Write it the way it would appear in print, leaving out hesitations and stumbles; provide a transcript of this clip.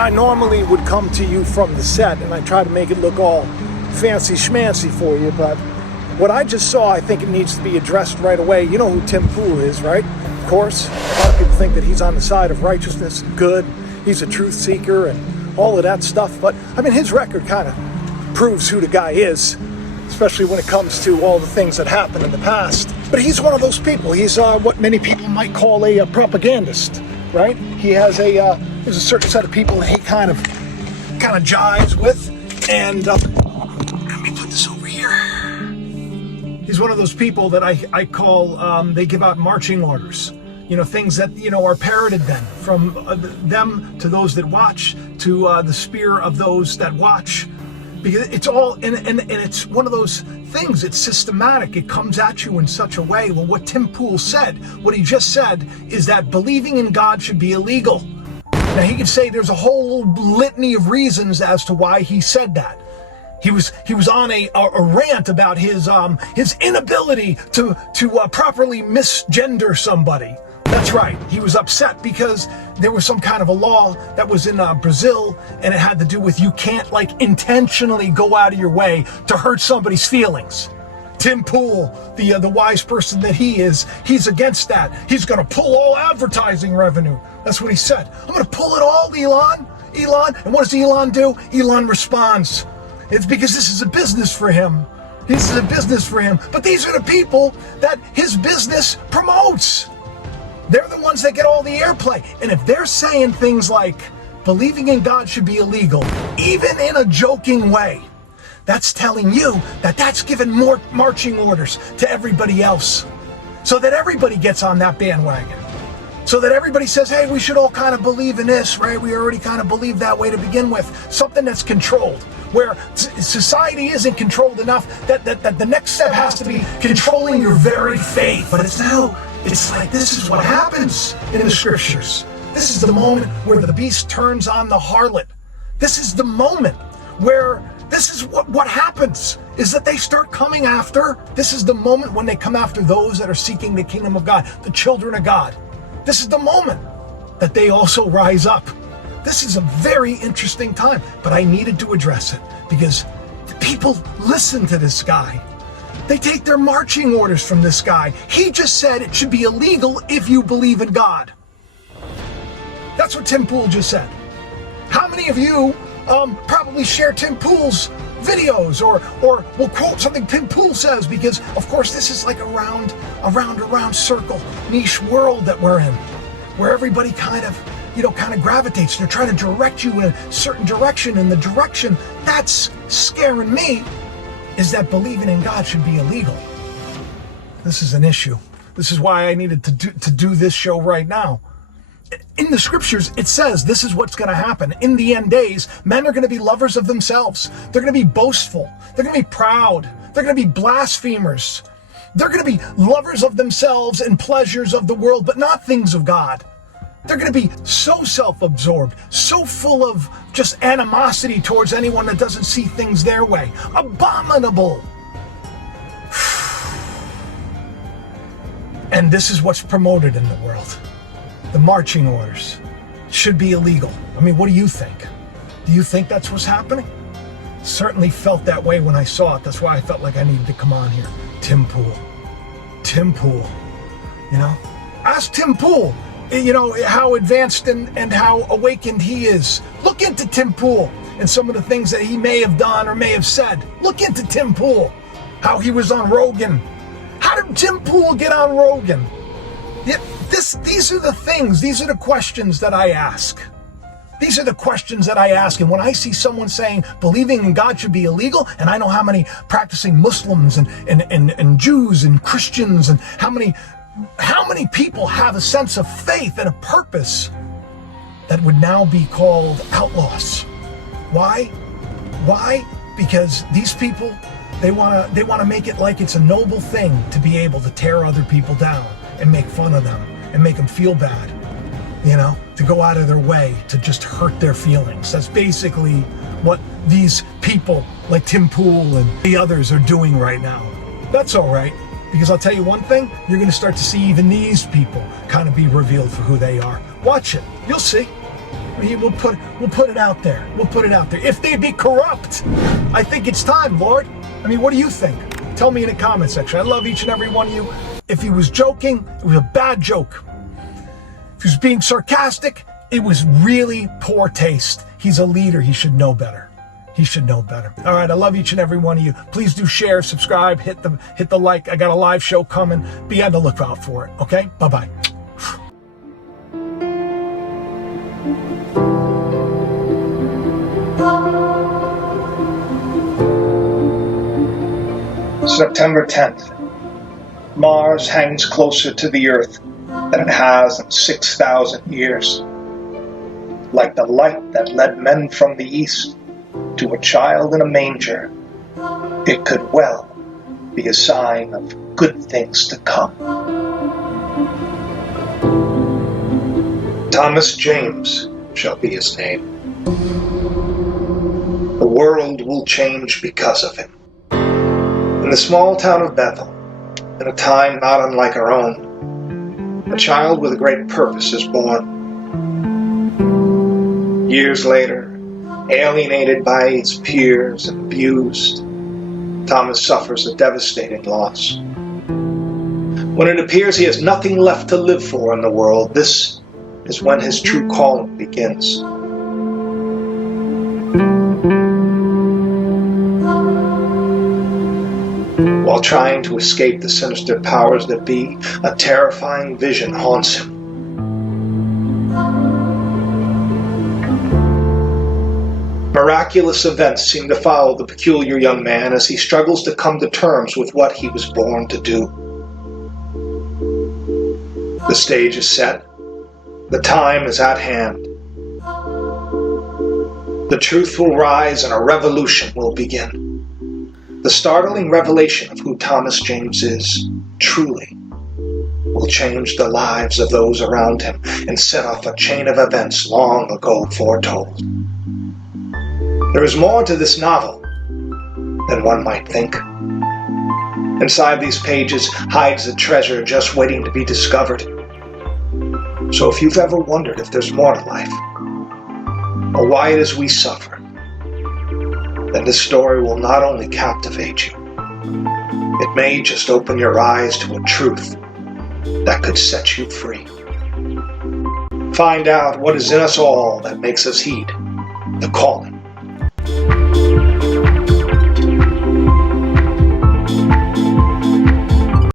Now, I normally would come to you from the set and I try to make it look all fancy schmancy for you, but what I just saw, I think it needs to be addressed right away. You know who Tim Pool is, right? Of course, a lot of people think that he's on the side of righteousness and good. He's a truth seeker and all of that stuff, but I mean, his record kind of proves who the guy is, especially when it comes to all the things that happened in the past. But he's one of those people. He's what many people might call a propagandist, right? He has there's a certain set of people that he kind of jives with, and let me put this over here. He's one of those people that I call they give out marching orders. You know, things that, you know, are parroted then from them to those that watch, to the spear of those that watch. Because it's all, and it's one of those things, it's systematic, it comes at you in such a way. Well, what Tim Pool said, what he just said, is that believing in God should be illegal. Now, he could say there's a whole litany of reasons as to why he said that. He was on a rant about his inability to properly misgender somebody. That's right. He was upset because there was some kind of a law that was in Brazil, and it had to do with you can't like intentionally go out of your way to hurt somebody's feelings. Tim Pool, the wise person that he is, he's against that. He's going to pull all advertising revenue. That's what he said. I'm going to pull it all, Elon. And what does Elon do? Elon responds. It's because this is a business for him. This is a business for him. But these are the people that his business promotes. They're the ones that get all the airplay. And if they're saying things like believing in God should be illegal, even in a joking way, that's telling you that that's giving more marching orders to everybody else, so that everybody gets on that bandwagon. So that everybody says, hey, we should all kind of believe in this, right? We already kind of believe that way to begin with. Something that's controlled, where society isn't controlled enough that the next step has to be controlling your very faith. But it's like this is what happens in the scriptures. This is the moment where the beast turns on the harlot. This is the moment where this is what happens, is that they start coming after. This is the moment when they come after those that are seeking the kingdom of God, the children of God. This is the moment that they also rise up. This is a very interesting time, but I needed to address it because the people listen to this guy. They take their marching orders from this guy. He just said it should be illegal if you believe in God. That's what Tim Pool just said. How many of you probably share Tim Pool's videos or will quote something Tim Pool says? Because of course this is like a round circle, niche world that we're in, where everybody kind of gravitates. They're trying to direct you in a certain direction, and the direction that's scaring me is that believing in God should be illegal. This is an issue. This is why I needed to do this show right now. In the scriptures, it says this is what's going to happen. In the end days, men are going to be lovers of themselves. They're going to be boastful. They're going to be proud. They're going to be blasphemers. They're going to be lovers of themselves and pleasures of the world, but not things of God. They're going to be so self-absorbed, so full of just animosity towards anyone that doesn't see things their way. Abominable. And this is what's promoted in the world. The marching orders should be illegal. I mean, what do you think? Do you think that's what's happening? Certainly felt that way when I saw it. That's why I felt like I needed to come on here. Tim Pool. Tim Pool. You know? Ask Tim Pool, you know, how advanced and how awakened he is. Look into Tim Pool and some of the things that he may have done or may have said. Look into Tim Pool. How he was on Rogan. How did Tim Pool get on Rogan? These are the things, these are the questions that I ask. These are the questions that I ask. And when I see someone saying believing in God should be illegal, and I know how many practicing Muslims and Jews and Christians and how many people have a sense of faith and a purpose that would now be called outlaws. Why? Why? Because these people, they want to make it like it's a noble thing to be able to tear other people down and make fun of them and make them feel bad, you know, to go out of their way to just hurt their feelings. That's basically what these people like Tim Pool and the others are doing right now. That's all right, because I'll tell you one thing, you're going to start to see even these people kind of be revealed for who they are. Watch it. You'll see. We'll put it out there. We'll put it out there. If they be corrupt, I think it's time, Lord. I mean, what do you think? Tell me in the comment section. I love each and every one of you. If he was joking, it was a bad joke. If he was being sarcastic, it was really poor taste. He's a leader. He should know better. He should know better. All right, I love each and every one of you. Please do share, subscribe, hit the like. I got a live show coming. Be on the lookout for it. Okay? Bye-bye. September 10th. Mars hangs closer to the Earth than it has in 6,000 years. Like the light that led men from the East to a child in a manger, it could well be a sign of good things to come. Thomas James shall be his name. The world will change because of him. In the small town of Bethel, in a time not unlike our own, a child with a great purpose is born. Years later, alienated by his peers and abused, Thomas suffers a devastating loss. When it appears he has nothing left to live for in the world, this is when his true calling begins. While trying to escape the sinister powers that be, a terrifying vision haunts him. Miraculous events seem to follow the peculiar young man as he struggles to come to terms with what he was born to do. The stage is set. The time is at hand. The truth will rise and a revolution will begin. The startling revelation of who Thomas James is, truly, will change the lives of those around him and set off a chain of events long ago foretold. There is more to this novel than one might think. Inside these pages hides a treasure just waiting to be discovered. So if you've ever wondered if there's more to life, or why it is we suffer, then this story will not only captivate you, it may just open your eyes to a truth that could set you free. Find out what is in us all that makes us heed the calling